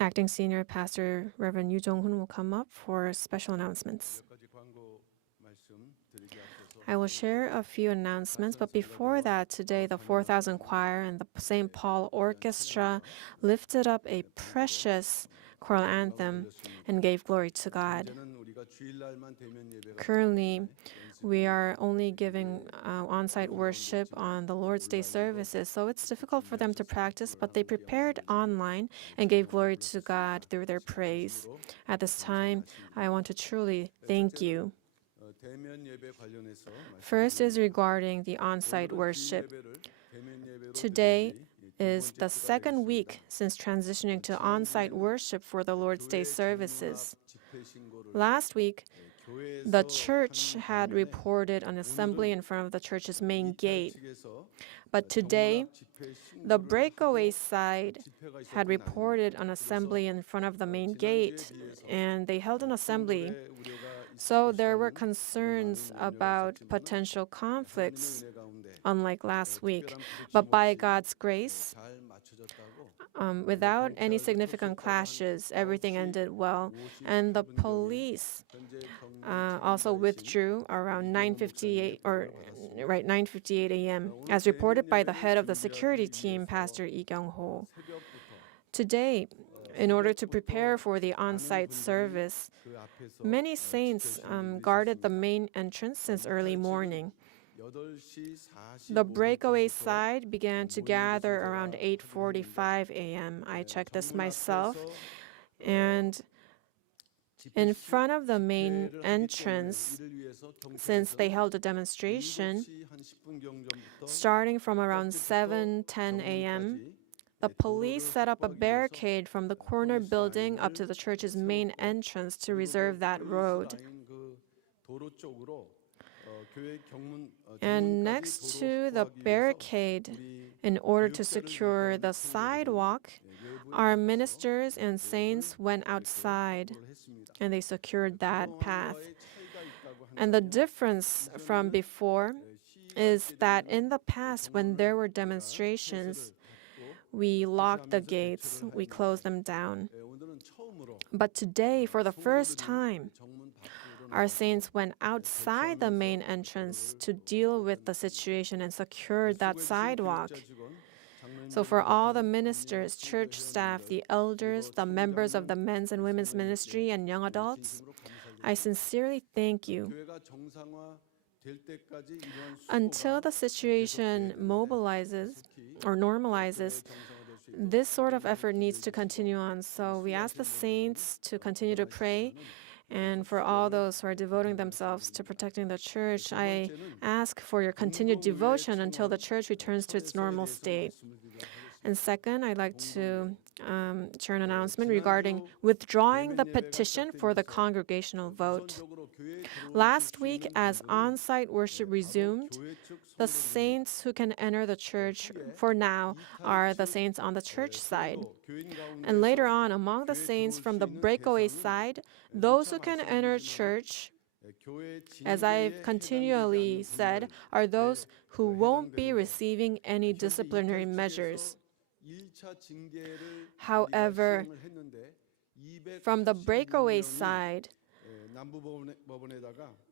Acting Senior Pastor Reverend Yu Jong-hoon will come up for special announcements. I will share a few announcements, but before that, today the 4,000 Choir and the St. Paul Orchestra lifted up a precious choral anthem and gave glory to God. Currently, we are only giving on-site worship on the Lord's Day services, so it's difficult for them to practice, but they prepared online and gave glory to God through their praise. At this time, I want to truly thank you. First is regarding the on-site worship. Today is the second week since transitioning to on-site worship for the Lord's Day services. Last week, the church had reported an assembly in front of the church's main gate. But today, the breakaway side had reported an assembly in front of the main gate, and they held an assembly. So there were concerns about potential conflicts, unlike last week. But by God's grace, without any significant clashes, everything ended well. And the police also withdrew around 9:58 a.m., as reported by the head of the security team, Pastor Lee Kyung-ho. Today, in order to prepare for the on-site service, many saints guarded the main entrance since early morning. The breakaway side began to gather around 8:45 a.m. I checked this myself. And in front of the main entrance, since they held a demonstration, starting from around 7:10 a.m., the police set up a barricade from the corner building up to the church's main entrance to reserve that road. And next to the barricade, in order to secure the sidewalk, our ministers and saints went outside and they secured that path. And the difference from before is that in the past, when there were demonstrations, we locked the gates, we closed them down. But today, for the first time, our saints went outside the main entrance to deal with the situation and secured that sidewalk. So for all the ministers, church staff, the elders, the members of the men's and women's ministry, and young adults, I sincerely thank you. Until the situation mobilizes or normalizes, this sort of effort needs to continue on. So we ask the saints to continue to pray. And for all those who are devoting themselves to protecting the church, I ask for your continued devotion until the church returns to its normal state. And second, I'd like to share an announcement regarding withdrawing the petition for the congregational vote. Last week, as on-site worship resumed, the saints who can enter the church for now are the saints on the church side. And later on, among the saints from the breakaway side, those who can enter church, as I've continually said, are those who won't be receiving any disciplinary measures. However, from the breakaway side,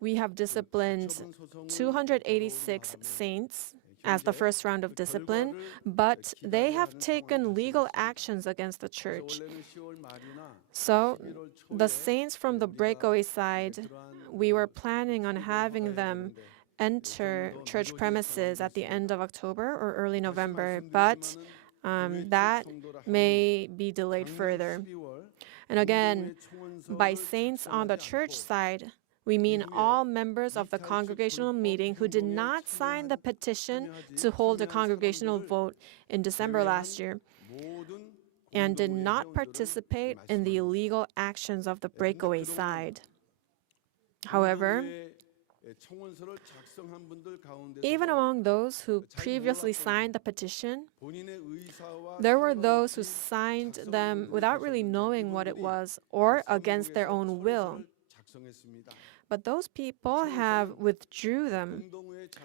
we have disciplined 286 saints as the first round of discipline, but they have taken legal actions against the church. So the saints from the breakaway side, we were planning on having them enter church premises at the end of October or early November, but that may be delayed further. And again, by saints on the church side, we mean all members of the congregational meeting who did not sign the petition to hold a congregational vote in December last year and did not participate in the illegal actions of the breakaway side. However, even among those who previously signed the petition, there were those who signed them without really knowing what it was or against their own will. But those people have withdrew them.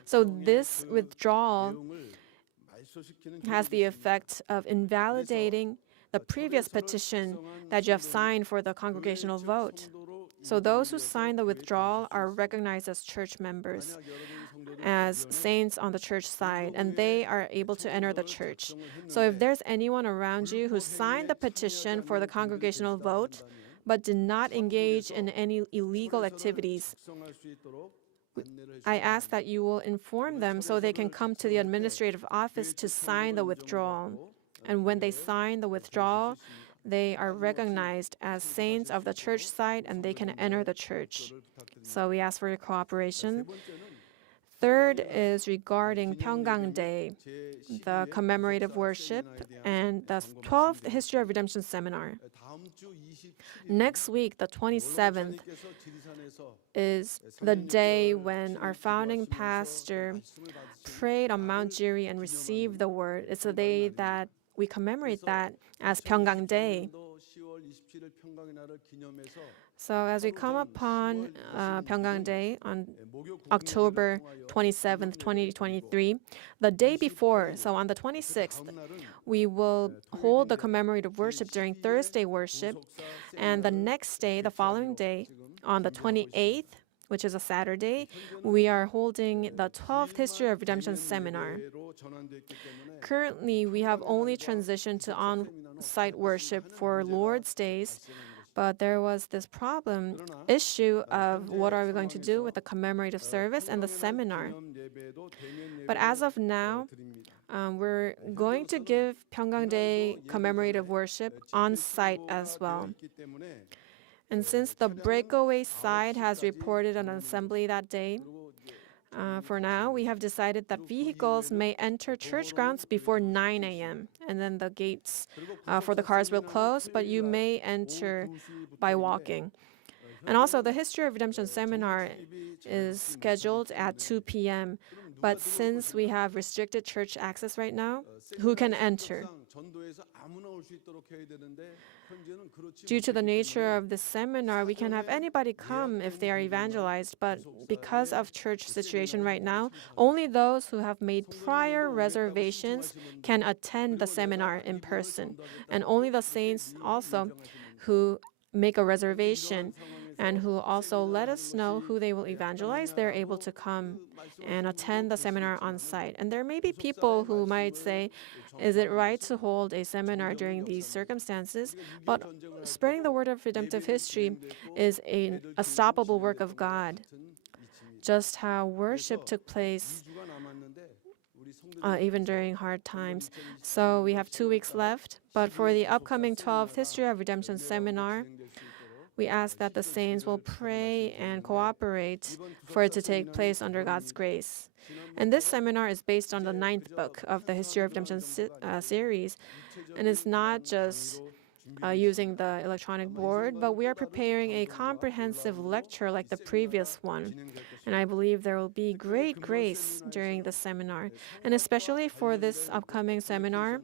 So this withdrawal has the effect of invalidating the previous petition that you have signed for the congregational vote. So those who sign the withdrawal are recognized as church members, as saints on the church side, and they are able to enter the church. So if there's anyone around you who signed the petition for the congregational vote but did not engage in any illegal activities, I ask that you will inform them so they can come to the administrative office to sign the withdrawal. And when they sign the withdrawal, they are recognized as saints of the church side and they can enter the church. So we ask for your cooperation. Third is regarding Pyungkang Day, the commemorative worship, and the 12th History of Redemption seminar. Next week, the 27th, is the day when our founding pastor prayed on Mount Jiri and received the word. It's a day that we commemorate that as Pyungkang Day. So as we come upon Pyungkang Day on October 27th, 2023, the day before, so on the 26th, we will hold the commemorative worship during Thursday worship, and the next day, the following day, on the 28th, which is a Saturday, we are holding the 12th History of Redemption seminar. Currently, we have only transitioned to on-site worship for Lord's Days, but there was this issue of what are we going to do with the commemorative service and the seminar. But as of now, we're going to give Pyungkang Day commemorative worship on site as well. And since the breakaway side has reported an assembly that day, for now, we have decided that vehicles may enter church grounds before 9 a.m. And then the gates for the cars will close, but you may enter by walking. And also, the History of Redemption seminar is scheduled at 2 p.m. But since we have restricted church access right now, who can enter? Due to the nature of the seminar, we can have anybody come if they are evangelized, but because of church situation right now, only those who have made prior reservations can attend the seminar in person, and only the saints also who make a reservation and who also let us know who they will evangelize, they're able to come and attend the seminar on site. And there may be people who might say, is it right to hold a seminar during these circumstances? But spreading the word of redemptive history is an unstoppable work of God. Just how worship took place even during hard times. So we have 2 weeks left, but for the upcoming 12th History of Redemption seminar, we ask that the saints will pray and cooperate for it to take place under God's grace. And this seminar is based on the 9th book of the History of Redemption series. And it's not just using the electronic board, but we are preparing a comprehensive lecture like the previous one. And I believe there will be great grace during the seminar. And especially for this upcoming seminar,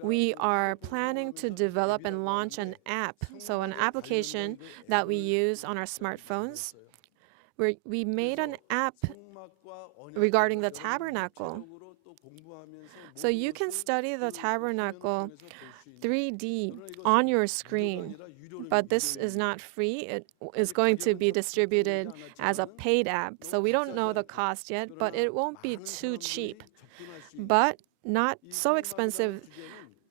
we are planning to develop and launch an app, so an application that we use on our smartphones. We made an app regarding the tabernacle. So you can study the tabernacle 3D on your screen, but this is not free. It is going to be distributed as a paid app. So we don't know the cost yet, but it won't be too cheap, but not so expensive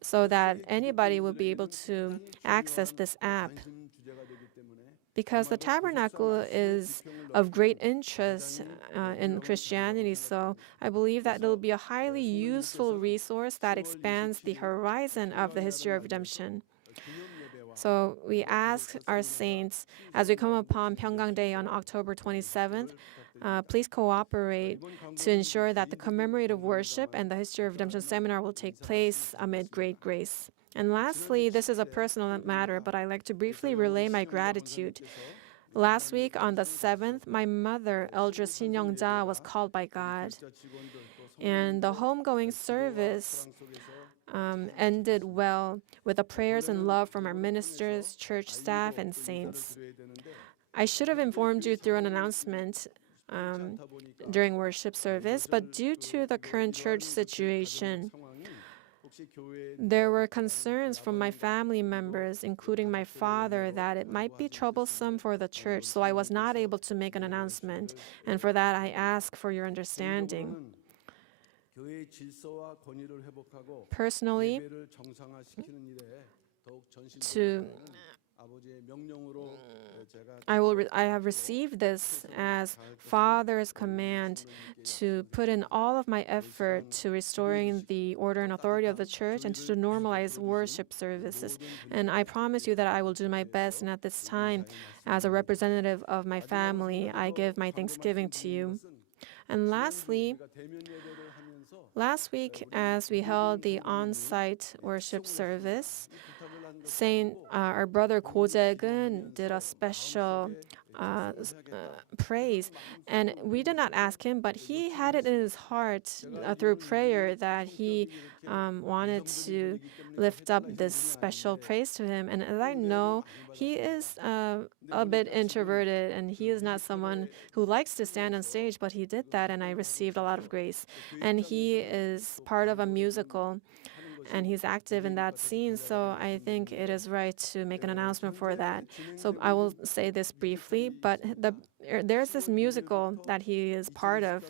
so that anybody will be able to access this app. Because the tabernacle is of great interest in Christianity, so I believe that it will be a highly useful resource that expands the horizon of the history of redemption. So we ask our saints, as we come upon Pyungkang Day on October 27th, please cooperate to ensure that the commemorative worship and the History of Redemption seminar will take place amid great grace. And lastly, this is a personal matter, but I'd like to briefly relay my gratitude. Last week, on the 7th, my mother, Eldris Shin Young-ja, was called by God. And the homegoing service ended well with the prayers and love from our ministers, church staff, and saints. I should have informed you through an announcement during worship service, but due to the current church situation, There were concerns from my family members, including my father, that it might be troublesome for the church, so I was not able to make an announcement. And for that, I ask for your understanding. Personally, I have received this as Father's command to put in all of my effort to restoring the order and authority of the church and to normalize worship services. And I promise you that I will do my best. And at this time, as a representative of my family, I give my thanksgiving to you. And lastly, last week, as we held the on-site worship service, our brother Ko Jae-geun did a special praise, and we did not ask him, but he had it in his heart through prayer that he wanted to lift up this special praise to him. And as I know, he is a bit introverted, and he is not someone who likes to stand on stage, but he did that, and I received a lot of grace. And he is part of a musical, and he's active in that scene, so I think it is right to make an announcement for that. So I will say this briefly, but there's this musical that he is part of,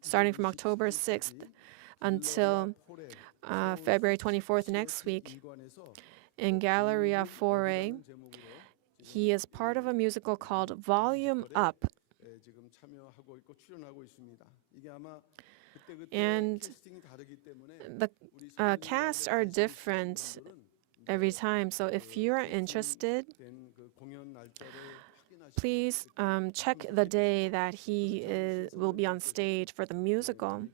starting from October 6th until February 24th next week in Galleria 4A. He is part of a musical called Volume Up. And the casts are different every time. So if you are interested, please check the day that he will be on stage for the musical.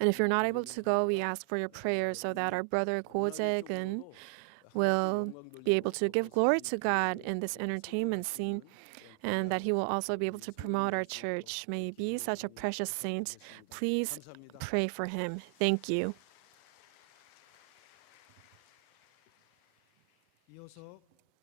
And if you're not able to go, we ask for your prayers so that our brother Ko Jae-geun will be able to give glory to God in this entertainment scene, and that he will also be able to promote our church. May he be such a precious saint. Please pray for him. Thank you. 이어서